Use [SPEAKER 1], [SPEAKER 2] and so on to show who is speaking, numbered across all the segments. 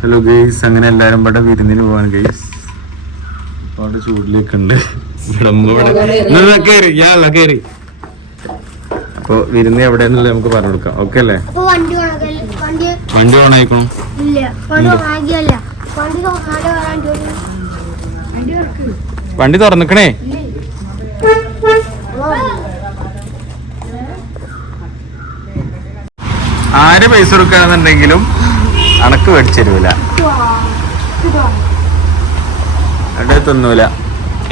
[SPEAKER 1] Hello guys അങ്ങനെ എല്ലാരും ഇവിടെ വിരുന്നിന് പോവാൻ ഗെയ്സ് അവിടെ ചൂടിലേക്ക് ഉണ്ട്. കേറി ഞാൻ കേറി അപ്പൊ വിരുന്ന് എവിടെയെന്നുള്ളത് നമുക്ക് പറഞ്ഞു കൊടുക്കാം. ഓക്കെ അല്ലേ?
[SPEAKER 2] വണ്ടി ഓണാക്കൽ വണ്ടി
[SPEAKER 1] തുറന്നിക്കണേ? ആര് പൈസ കൊടുക്കാന്നുണ്ടെങ്കിലും അണക്ക് മേടിച്ചരുവില്ല അവിടെ തിന്നൂല.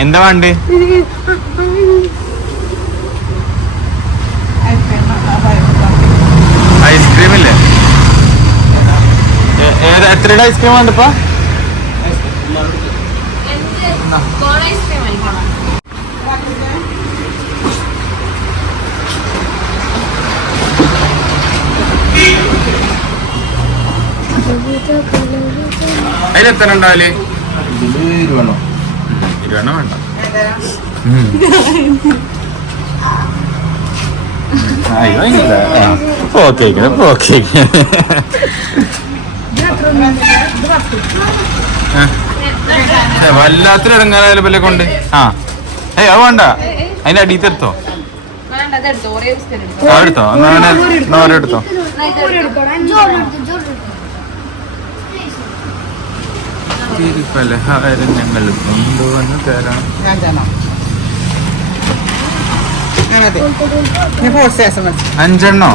[SPEAKER 1] എന്താ വേണ്ടേ? ഐസ്ക്രീം ഇല്ലേ ഏത് എത്രയുടെ ഐസ്ക്രീം വേണ്ടപ്പാ?
[SPEAKER 3] കോൺ ഐസ്ക്രീം കഴിക്കണം?
[SPEAKER 1] അതിൽ എത്ര ഉണ്ടാവില്ലേ ഇരുപെണ്ണം വേണ്ട. അയ്യോ ഇല്ല. ഓക്കെ ഓക്കെ വല്ലാത്തൊരു ഇടങ്ങാനായാലും വല്ല കൊണ്ട്. ആ. ഏയ് അത് വേണ്ട. അതിന്റെ അടിയിൽ എടുത്തോ.
[SPEAKER 3] എടുത്തോ.
[SPEAKER 1] എന്നാ അങ്ങനെ എന്നാ ഓരോ എടുത്തോ. പലഹാരം ഞങ്ങൾ കൊണ്ടുവന്ന് തരാം. അഞ്ചെണ്ണോ?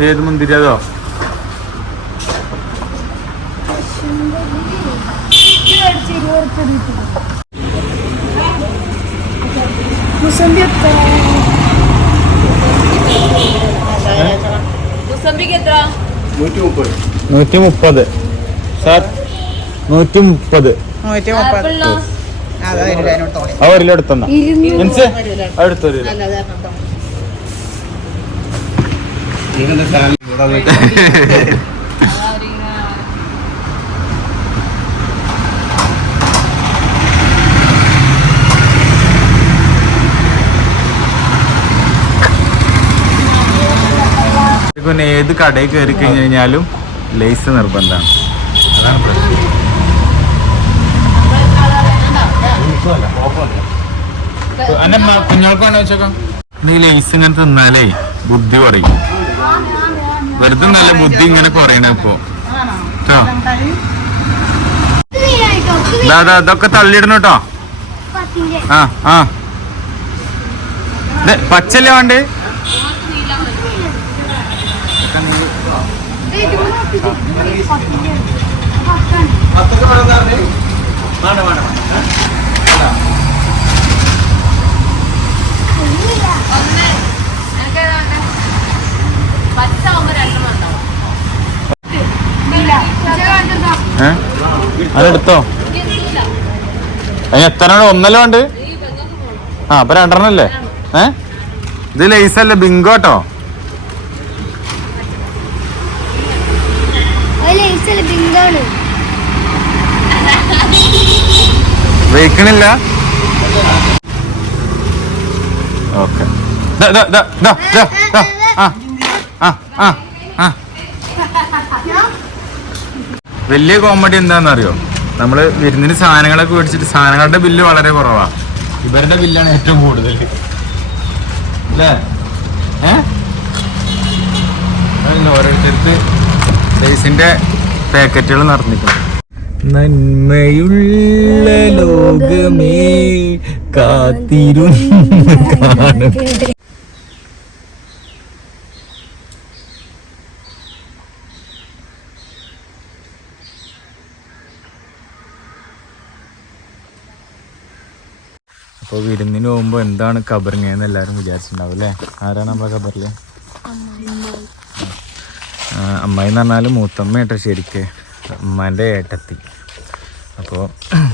[SPEAKER 1] ഏത് മുന്തിരി അതോ?
[SPEAKER 3] എത്ര
[SPEAKER 1] നൂറ്റി മുപ്പത് സാർ നൂറ്റി മുപ്പത് ആ ഒരു എടുത്തന്ന മീൻസ് പിന്നെ ഏത് കടയിൽ കയറി കഴിഞ്ഞു കഴിഞ്ഞാലും ലേസ് നിർബന്ധമാണ്. അതാണ് പ്രശ്നം. അന്നെ കുഞ്ഞാൾക്ക് വേണ്ട വെച്ചോക്കാം നീ ലേസ് ഇങ്ങനെ തിന്നാലേ ബുദ്ധി കുറയും. വെറുതെ നല്ല ബുദ്ധി ഇങ്ങനെ കുറയണ ഇപ്പോ. ഇതൊക്കെ തള്ളിയിടണം കേട്ടോ. ആ ആ. പച്ചല്ലേ വേണ്ട?
[SPEAKER 3] ഒന്ന് എനിക്ക് ഏതാണ്ട് പച്ച ആവുമ്പോ രണ്ടെണ്ണം ഉണ്ടാവും
[SPEAKER 1] ഏ അതെടുത്തോ? അതിന് എത്ര ഒന്നല്ലോ ഉണ്ട്? ആ അപ്പൊ രണ്ടെണ്ണം അല്ലേ ഏ? ഇത് ലൈസല്ല? അല്ലേ ബിങ്കോ ഓക്കെ.
[SPEAKER 2] ആ
[SPEAKER 1] ആ ഓക്കെ വലിയ കോമഡി എന്താണെന്നറിയോ? നമ്മൾ വിരുന്നിന് സാധനങ്ങളൊക്കെ മേടിച്ചിട്ട് സാധനങ്ങളുടെ ബില്ല് വളരെ കുറവാ. ഇവരുടെ ബില്ലാണ് ഏറ്റവും കൂടുതൽ. അല്ലേ? ഓരോരുത്തർക്ക് ലേസിന്റെ പാക്കറ്റുകൾ നിറഞ്ഞിരിക്കണം. നന്മയുള്ള ലോകമേ കാത്തിരുന്ന് കാണും. അപ്പോൾ വിരുന്നിന് പോകുമ്പോൾ എന്താണ് കബറിങ്ങയെന്ന് എല്ലാവരും വിചാരിച്ചിട്ടുണ്ടാവും അല്ലേ? ആരാണ് നമ്മളെ കബറിൽ അമ്മായി എന്ന് പറഞ്ഞാൽ മൂത്തമ്മ കേട്ടോ ശരിക്ക്. അമ്മാന്റെ ഏട്ടത്തി. അപ്പോൾ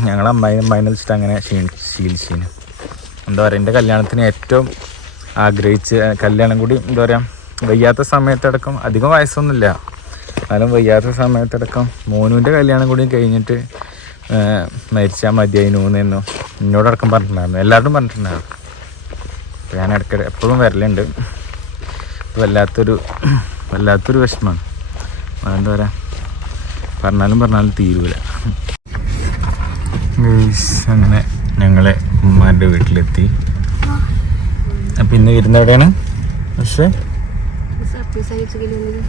[SPEAKER 1] ഞങ്ങൾ അമ്മായി അമ്മായിനെ വെച്ചിട്ട് അങ്ങനെ ശീലിച്ചീന്. എന്താ പറയുക എന്റെ കല്യാണത്തിന് ഏറ്റവും ആഗ്രഹിച്ച് കല്യാണം കൂടി എന്താ പറയുക വയ്യാത്ത സമയത്തടക്കം അധികം വയസ്സൊന്നുമില്ല. എന്നാലും വയ്യാത്ത സമയത്തടക്കം മോനുവിന്റെ കല്യാണം കൂടി കഴിഞ്ഞിട്ട് മരിച്ചാൽ മതിയായി എന്നോ. എന്നോടടക്കം പറഞ്ഞിട്ടുണ്ടായിരുന്നു എല്ലാവരും പറഞ്ഞിട്ടുണ്ടായിരുന്നു ഞാൻ ഇടയ്ക്ക് എപ്പോഴും വരലുണ്ട് വല്ലാത്തൊരു വല്ലാത്തൊരു വിഷമമാണ് എന്താ പറയുക പറഞ്ഞാലും പറഞ്ഞാലും തീരുവില്ല അങ്ങനെ ഞങ്ങളെ ഉമ്മാന്റെ വീട്ടിലെത്തി അപ്പം ഇന്ന് വരുന്ന എവിടെയാണ് പക്ഷേ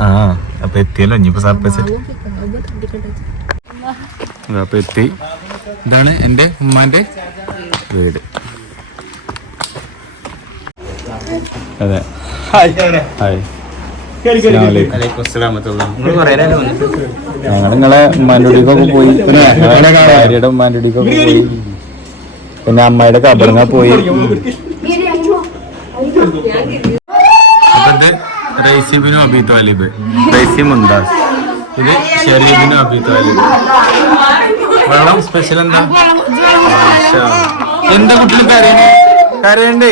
[SPEAKER 1] ആ അപ്പം എത്തിയല്ലോ ഇനിയിപ്പോൾ സർപ്രൈസ് അപ്പം എത്തി ഇതാണ് എന്റെ ഉമ്മാന്റെ വീട്. അതെ. ഹായ്. ഞങ്ങൾ നിങ്ങളെ ഉമ്മാന്റെ വീട്ടിലേക്കൊക്കെ പോയി. ഭാര്യയുടെ ഉമ്മാന്റെ വീട്ടിലേക്കൊക്കെ പോയി. പിന്നെ അമ്മയുടെ കബറിങ്ങ പോയി. അപ്പൊ ഇത് റൈസിബിനും അബി താലിബ്. റൈസി മുന്താസ് ഇത് ഷെരീബിനും അബി താലിബ്. വെള്ളം സ്പെഷ്യൽ എന്താ. എന്താ കുട്ടികൾ കരയണേ കരയണ്ടേ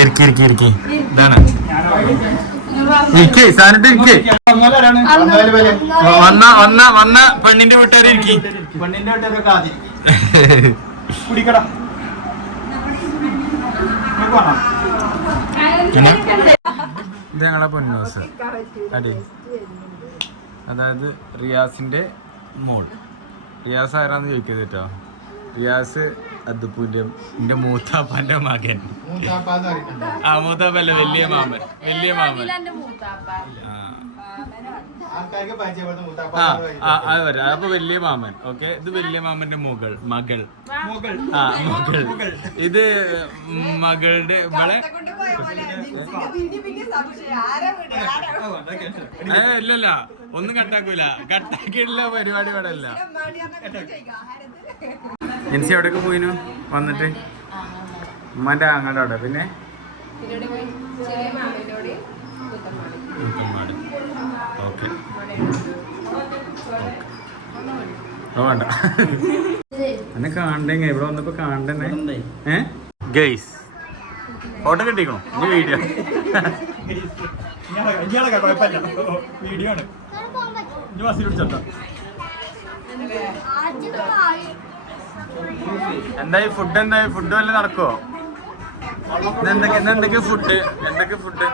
[SPEAKER 1] ഇരിക്കി ഇരിക്കി ഇരിക്കി. ഇതാണ്. ഇരിക്കേ സാനിട്ട് ഇരിക്കേ. വന്ന വന്ന വന്ന പെണ്ണിന്റെ വീട്ടുകാരെ ഇരിക്കി.
[SPEAKER 4] പെണ്ണിന്റെ വീട്ടുകാരൊക്കെ കുടിക്കട?
[SPEAKER 1] ഇത് ഞങ്ങളെ പൊന്നോസ് അടി. അതായത് റിയാസിന്റെ മോൾ. റിയാസ് ആരാന്ന് ചോദിക്കുന്നത് കേട്ടോ. റിയാസ് അദ്ദുപ്പൂന്റെ എന്റെ മൂത്താപ്പാന്റെ മകൻ. ആ മൂത്താപ്പല്ല വലിയ മാമൻ. വലിയ മാമൻ. ആ.
[SPEAKER 4] ആൾക്കാർക്ക് പരിചയപ്പെടുന്ന
[SPEAKER 1] ആ ആ, അത് വരാം. അപ്പൊ വലിയ മാമൻ. ഓക്കെ? ഇത് വലിയ മാമന്റെ മകൾ മകൾ.
[SPEAKER 4] മുകൾ.
[SPEAKER 1] ആ മകൾ. ഇത് മകളുടെ ഇവളെ ഏ, ഇല്ലല്ല. ഒന്നും കട്ടാക്കൂല. കട്ടാക്കിയിട്ടുള്ള പരിപാടി ഇവിടെ അല്ല ജിൻസി എവിടെയൊക്കെ പോയിനു? വന്നിട്ട്? ഉമ്മാന്റെ ആങ്ങളുടെ അവിടെ. പിന്നെ?
[SPEAKER 3] ചെറിയ കൂടെ
[SPEAKER 1] ഓക്കെ. വേണ്ട. എന്നെ കാണണ്ടേ ഇവിടെ വന്നപ്പോ കാണണ്ടേ ഏ? ഗൈസ് ഫോട്ടോ കിട്ടിക്കണോ? ഇനി വീഡിയോ.
[SPEAKER 4] വീഡിയോ ആണ്.
[SPEAKER 1] എന്തായി? ഫുഡ് എന്തായി? ഫുഡ് വല്ല നടക്കുവോ? എന്തൊക്കെ എന്തൊക്കെ ഫുഡ് എന്തൊക്കെ ഫുഡ്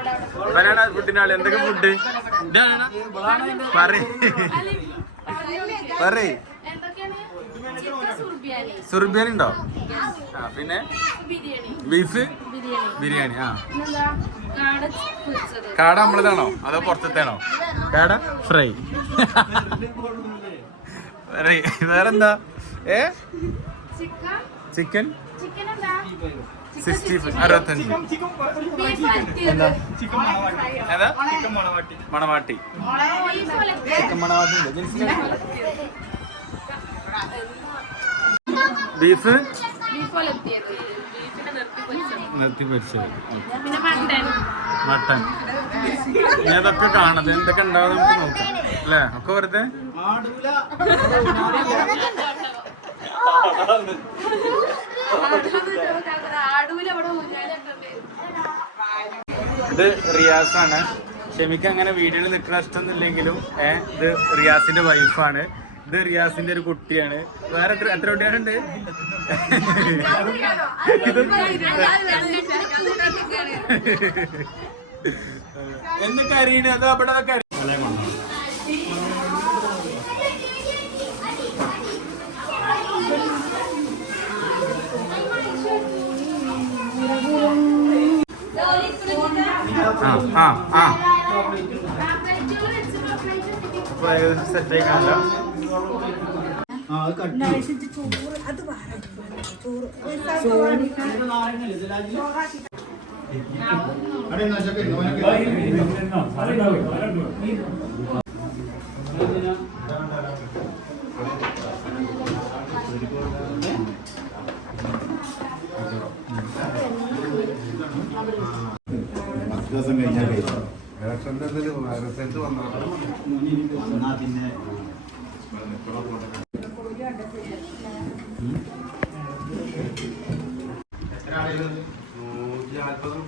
[SPEAKER 1] ഇവനാണ് ഫുഡിന്റെ ആൾ. എന്തൊക്കെ ഫുഡ് പറയ്. പറയ്.
[SPEAKER 3] സുർബിയാനി
[SPEAKER 1] ഉണ്ടോ? ആ പിന്നെ? ബീഫ്?
[SPEAKER 3] ബിരിയാണി
[SPEAKER 1] ആ.
[SPEAKER 3] കാട
[SPEAKER 1] നമ്മളതാണോ? അതോ പുറത്തത്തേണോ? കാട? ഫ്രൈ. വേറെന്താ? ഏ?
[SPEAKER 3] ചിക്കൻ.
[SPEAKER 1] ചിക്കൻ? സിക്സ്റ്റി അറുപത്തഞ്ച്. ഏതാ?
[SPEAKER 4] ചിക്കൻ മണവാട്ടി.
[SPEAKER 3] ബീഫ്? നിർത്തി പൊരിച്ചത്. മട്ടൻ.
[SPEAKER 1] ഏതൊക്കെ കാണത് എന്തൊക്കെ ഉണ്ടാവും നമുക്ക് നോക്കാം. അല്ലേ? ഒക്കെ വെറുതെ? ഇത് റിയാസാണ്. ഷെമിക്ക് അങ്ങനെ വീഡിയോയിൽ നിൽക്കുന്ന ഇഷ്ടമൊന്നുമില്ലെങ്കിലും ഏഹ് ഇത് റിയാസിന്റെ വൈഫാണ്. ഇത് റിയാസിന്റെ ഒരു കുട്ടിയാണ്. വേറെ എത്ര എത്ര കുട്ടികളുണ്ട്? എന്നൊക്കെ അറിയണേ? അതോ അവിടെ ഒക്കെ ആ ആ. സെറ്റ് ആയിക്കാണല്ലോ.
[SPEAKER 4] ആ അത് കട്ടി അടേ നശക്കെ ദിവസം കഴിഞ്ഞാൽ കഴിച്ചു എന്നാ പിന്നെ നൂറ്റി നാൽപ്പതും